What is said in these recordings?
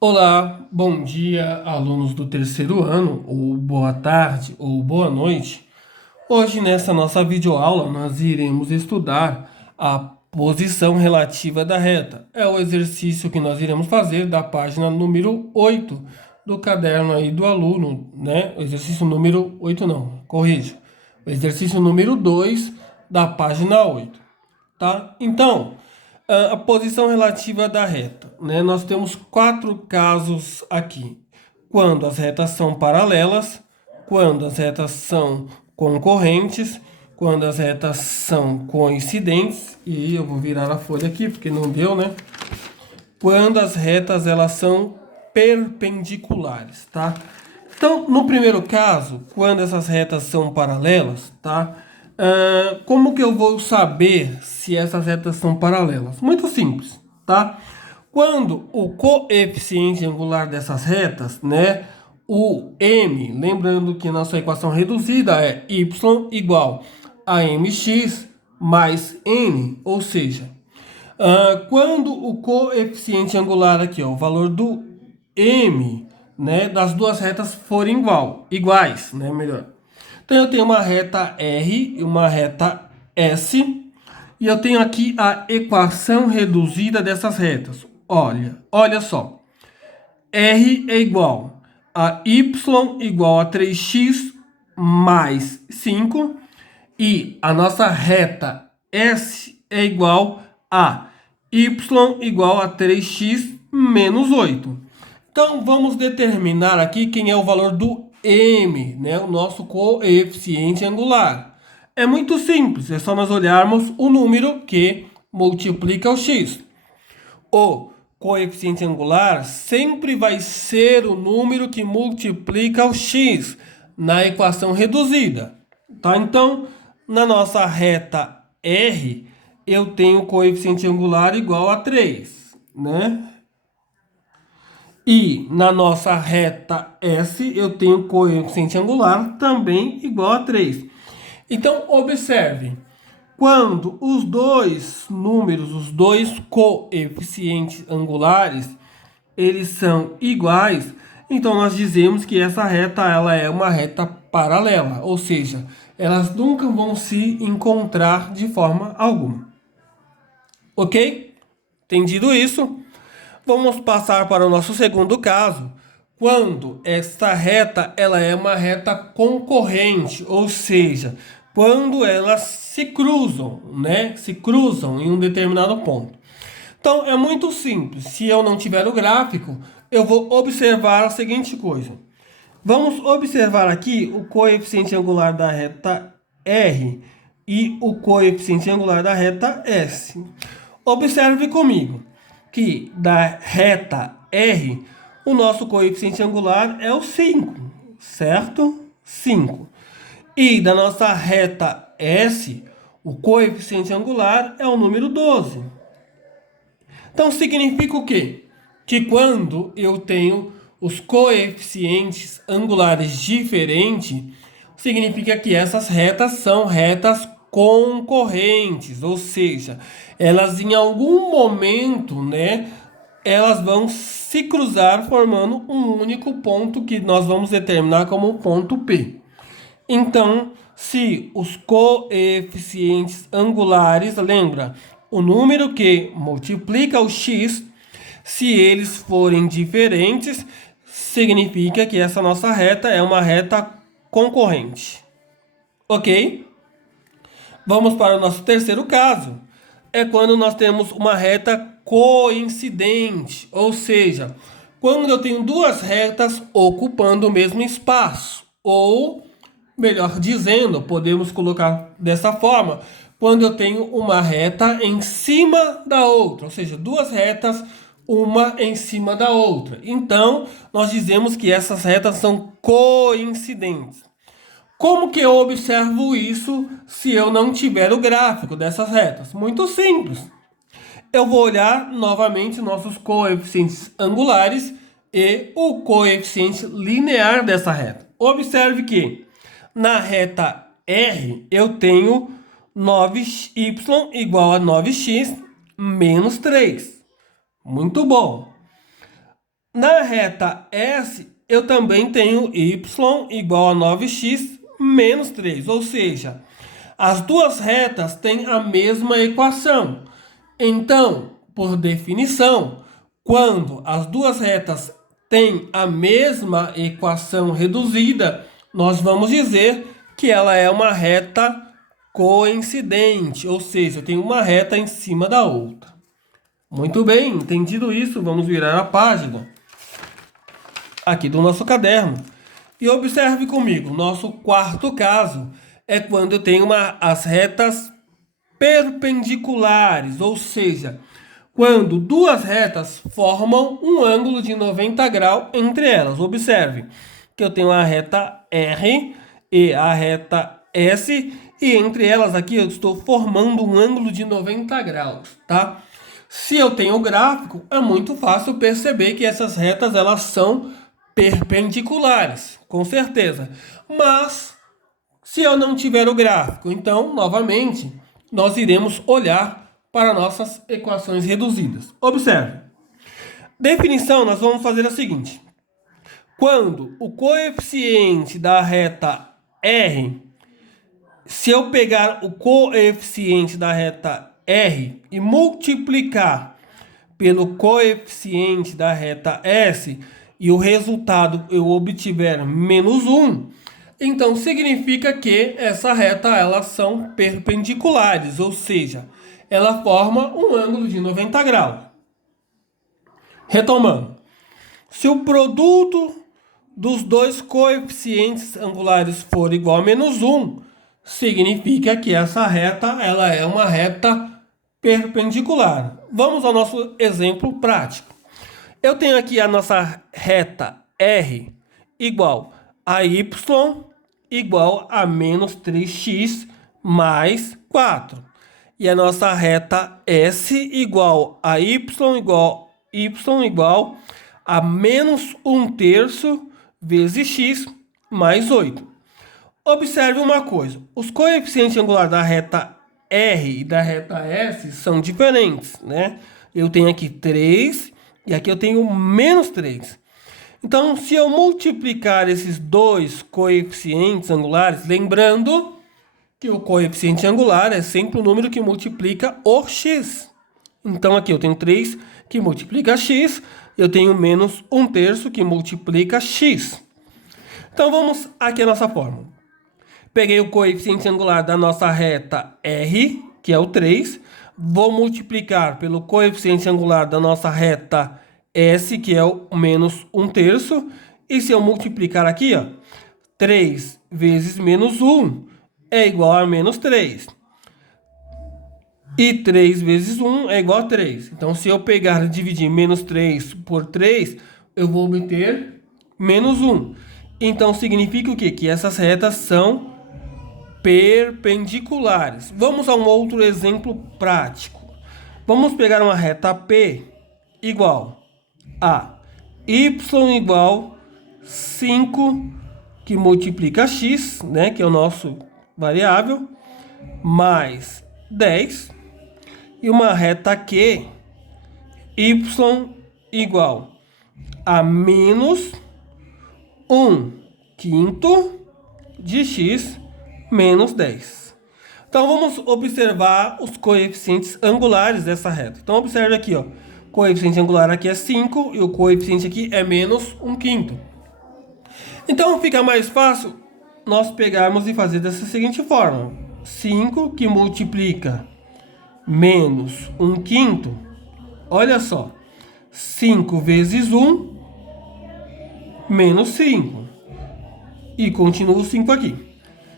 Olá, bom dia, alunos do terceiro ano, ou boa tarde, ou boa noite. Hoje, nessa nossa videoaula, nós iremos estudar a posição relativa da reta. É o exercício que nós iremos fazer da página número 8 do caderno aí do aluno, né? O exercício número 8 não, corrija. O exercício número 2 da página 8, tá? Então, a posição relativa da reta, né? Nós temos quatro casos aqui. Quando as retas são paralelas, quando as retas são concorrentes, quando as retas são coincidentes, e eu vou virar a folha aqui porque não deu, né? Quando as retas elas são perpendiculares, tá? Então, no primeiro caso, quando essas retas são paralelas, tá? Como que eu vou saber se essas retas são paralelas? Muito simples, tá? Quando o coeficiente angular dessas retas, né? O m, lembrando que nossa equação reduzida é y igual a mx mais n, ou seja, quando o coeficiente angular aqui, ó, o valor do m, né, das duas retas forem iguais, né, melhor. Então eu tenho uma reta R e uma reta S, e eu tenho aqui a equação reduzida dessas retas. Olha só. R é igual a y igual a 3x mais 5, e a nossa reta S é igual a y igual a 3x menos 8. Então, vamos determinar aqui quem é o valor do m, né? O nosso coeficiente angular. É muito simples, é só nós olharmos o número que multiplica o x. O coeficiente angular sempre vai ser o número que multiplica o x na equação reduzida, tá? Então, na nossa reta R, eu tenho coeficiente angular igual a 3, né? E na nossa reta S, eu tenho coeficiente angular também igual a 3. Então, observe, quando os dois números, os dois coeficientes angulares, eles são iguais, então nós dizemos que essa reta ela é uma reta paralela, ou seja, elas nunca vão se encontrar de forma alguma. Ok? Entendido isso? Vamos passar para o nosso segundo caso, quando esta reta ela é uma reta concorrente, ou seja, quando elas se cruzam, né? Se cruzam em um determinado ponto. Então é muito simples. Se eu não tiver o gráfico, eu vou observar a seguinte coisa. Vamos observar aqui o coeficiente angular da reta R e o coeficiente angular da reta S. Observe comigo que da reta R, o nosso coeficiente angular é o 5, certo? 5. E da nossa reta S, o coeficiente angular é o número 12. Então significa o quê? Que quando eu tenho os coeficientes angulares diferentes, significa que essas retas são retas concorrentes, ou seja, elas em algum momento, né, elas vão se cruzar formando um único ponto que nós vamos determinar como ponto P. Então, se os coeficientes angulares, lembra, o número que multiplica o x, se eles forem diferentes, significa que essa nossa reta é uma reta concorrente. Ok? Vamos para o nosso terceiro caso. É quando nós temos uma reta coincidente, ou seja, quando eu tenho duas retas ocupando o mesmo espaço, ou melhor dizendo, podemos colocar dessa forma, quando eu tenho uma reta em cima da outra, ou seja, duas retas, uma em cima da outra. Então, nós dizemos que essas retas são coincidentes. Como que eu observo isso se eu não tiver o gráfico dessas retas? Muito simples. Eu vou olhar novamente nossos coeficientes angulares e o coeficiente linear dessa reta. Observe que na reta R eu tenho 9y igual a 9x menos 3. Muito bom. Na reta S, eu também tenho y igual a 9x menos 3, ou seja, as duas retas têm a mesma equação. Então, por definição, quando as duas retas têm a mesma equação reduzida, nós vamos dizer que ela é uma reta coincidente, ou seja, tem uma reta em cima da outra. Muito bem, entendido isso, vamos virar a página aqui do nosso caderno. E observe comigo, nosso quarto caso é quando eu tenho as retas perpendiculares, ou seja, quando duas retas formam um ângulo de 90 graus entre elas. Observe que eu tenho a reta R e a reta S, e entre elas aqui eu estou formando um ângulo de 90 graus, tá? Se eu tenho o gráfico, é muito fácil perceber que essas retas elas são perpendiculares, com certeza. Mas se eu não tiver o gráfico, então, novamente, nós iremos olhar para nossas equações reduzidas. Observe. Definição, nós vamos fazer a seguinte. Quando o coeficiente da reta R, se eu pegar o coeficiente da reta R e multiplicar pelo coeficiente da reta S e o resultado eu obtiver menos 1, então significa que essa reta elas são perpendiculares, ou seja, ela forma um ângulo de 90 graus. Retomando, se o produto dos dois coeficientes angulares for igual a menos 1, significa que essa reta ela é uma reta perpendicular. Vamos ao nosso exemplo prático. Eu tenho aqui a nossa reta R igual a y igual a menos 3x mais 4. E a nossa reta S igual a y igual a menos 1/3 vezes x mais 8. Observe uma coisa, os coeficientes angulares da reta R e da reta S são diferentes, né? Eu tenho aqui 3 e aqui eu tenho menos 3. Então, se eu multiplicar esses dois coeficientes angulares, lembrando que o coeficiente angular é sempre o número que multiplica o x. Então, aqui eu tenho 3 que multiplica x, eu tenho menos 1/3 que multiplica x. Então, vamos aqui a nossa fórmula. Peguei o coeficiente angular da nossa reta R, que é o 3, vou multiplicar pelo coeficiente angular da nossa reta S, que é o menos 1/3, e se eu multiplicar aqui, ó, 3 vezes menos 1 é igual a menos 3. E 3 vezes 1 é igual a 3. Então, se eu pegar e dividir menos 3 por 3, eu vou obter menos 1. Então, significa o quê? Que essas retas são perpendiculares. Vamos a um outro exemplo prático. Vamos pegar uma reta P igual a y igual 5, que multiplica x, né, que é o nosso variável, mais 10, e uma reta Q, y igual a menos 1/5 de x menos 10. Então, vamos observar os coeficientes angulares dessa reta. Então, observe aqui, ó. O coeficiente angular aqui é 5 e o coeficiente aqui é menos 1/5. Então, fica mais fácil nós pegarmos e fazer dessa seguinte forma. 5 que multiplica menos 1/5. Olha só. 5 vezes 1, menos 5. E continua o 5 aqui.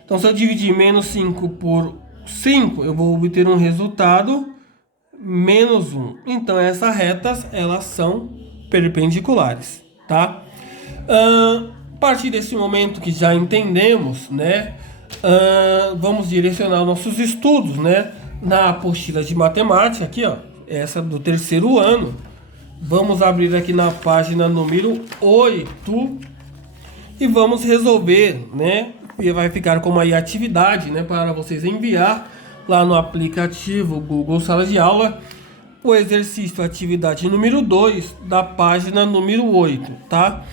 Então, se eu dividir menos 5 por 5, eu vou obter um resultado menos 1. Então, essas retas, elas são perpendiculares, tá? A partir desse momento que já entendemos, né? Vamos direcionar nossos estudos, né? Na apostila de matemática, aqui, ó. Essa do terceiro ano. Vamos abrir aqui na página número 8 e vamos resolver, né? E vai ficar como aí atividade, né, para vocês enviar lá no aplicativo Google Sala de Aula o exercício atividade número 2 da página número 8, tá?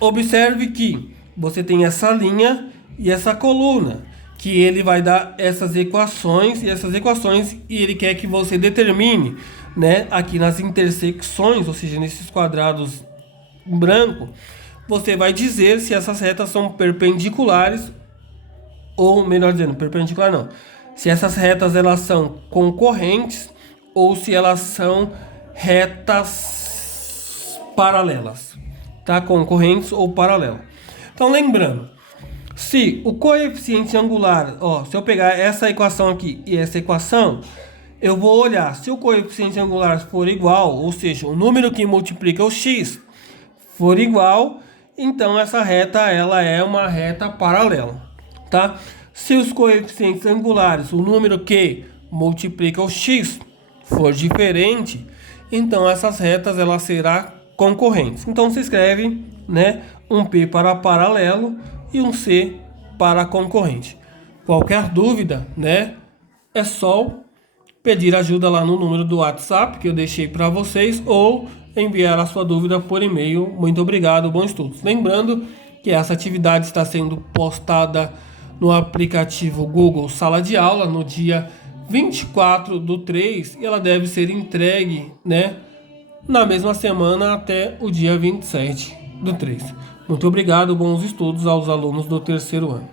Observe que você tem essa linha e essa coluna, que ele vai dar essas equações e ele quer que você determine, né, aqui nas intersecções, ou seja, nesses quadrados em branco, você vai dizer se essas retas são perpendiculares, ou melhor dizendo, perpendicular não, se essas retas elas são concorrentes ou se elas são retas paralelas, tá? Concorrentes ou paralelas. Então, lembrando, se o coeficiente angular, ó, se eu pegar essa equação aqui e essa equação, eu vou olhar se o coeficiente angular for igual, ou seja, o número que multiplica o x for igual, então essa reta ela é uma reta paralela, tá? Se os coeficientes angulares, o número que multiplica o x for diferente, então essas retas elas serão concorrentes. Então se escreve, né, um P para paralelo e um C para concorrente. Qualquer dúvida, né, é só pedir ajuda lá no número do WhatsApp que eu deixei para vocês ou enviar a sua dúvida por e-mail. Muito obrigado, bons estudos. Lembrando que essa atividade está sendo postada no aplicativo Google Sala de Aula no dia 24/3 e ela deve ser entregue, né, na mesma semana até o dia 27/3. Muito obrigado, bons estudos aos alunos do terceiro ano.